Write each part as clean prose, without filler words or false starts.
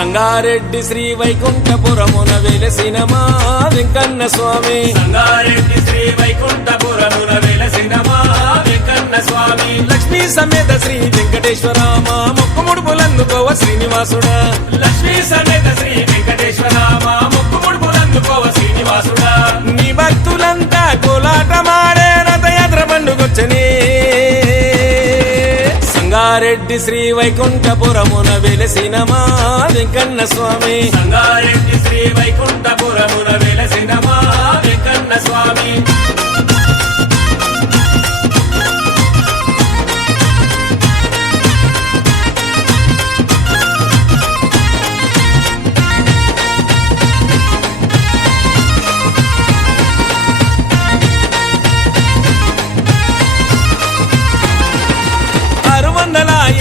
సంగారెడ్డి శ్రీ వైకుంఠపురమున వెలసిన మా వెంకన్న స్వామి. సంగారెడ్డి శ్రీ వైకుంఠపురమున వెలసిన మా వెంకన్న స్వామి. లక్ష్మీ సమేత శ్రీ వెంకటేశ్వర మా మొక్కు ముడుపులందుకోవ శ్రీనివాసుడా. లక్ష్మీ సమేత శ్రీ వెంకటేశ్వర మా మొక్కు ముడుపులందుకోవ శ్రీనివాసుడా. నీ భక్తులంతా కోలాటమాడే రథయాత్ర పండుగొచ్చనే. సంగారెడ్డి శ్రీ వైకుంఠపురమున వెలసిన మా వెంకన్న స్వామి. సంగారెడ్డి శ్రీ వైకుంఠపురమున వెలసిన మా వెంకన్న స్వామి.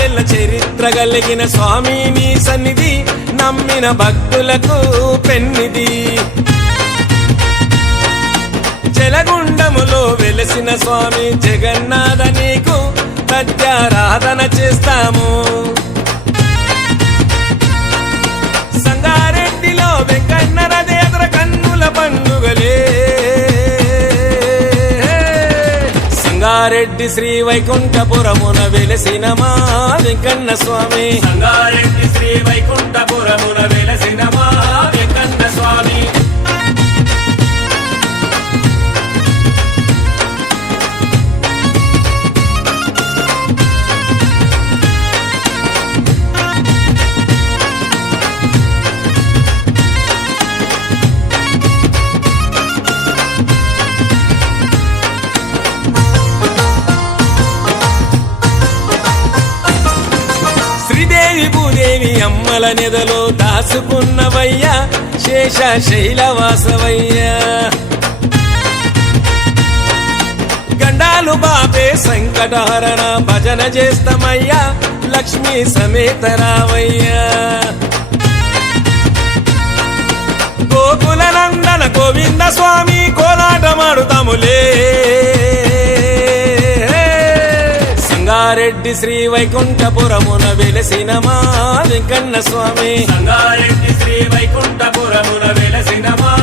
ఏళ్ల చరిత్ర కలిగిన స్వామి నీ సన్నిధి నమ్మిన భక్తులకు పెన్నిది. జలగుండములో వెలసిన స్వామి జగన్నాథ నీకు ప్రత్యారాధన చేస్తాము. సంగారెడ్డిలో వెంకన్న రథయాత్ర కన్నుల పండుగలే. సంగారెడ్డి శ్రీ వైకుంఠపురమున వెలసిన మా వెంకన్న స్వామి. సంగారెడ్డి శ్రీ వైకుంఠపురమున వెలసిన మా వెంకన్న స్వామి. భూదేవి అమ్మల నెదలో దాసుకున్నవయ్యా శేష శైలవాసవయ్యా. గండాలు బాపే సంకటహరణ భజన చేస్తమయ్యా లక్ష్మీ సమేతరావయ్యా. గోకుల నందన గోవింద స్వామి కోలాటమాడుతాములే. సంగారెడ్డి శ్రీ వైకుంఠపురమున వెలసిన మా వెంకన్న స్వామి. సంగారెడ్డి శ్రీ వైకుంఠపురమున వెలసిన మా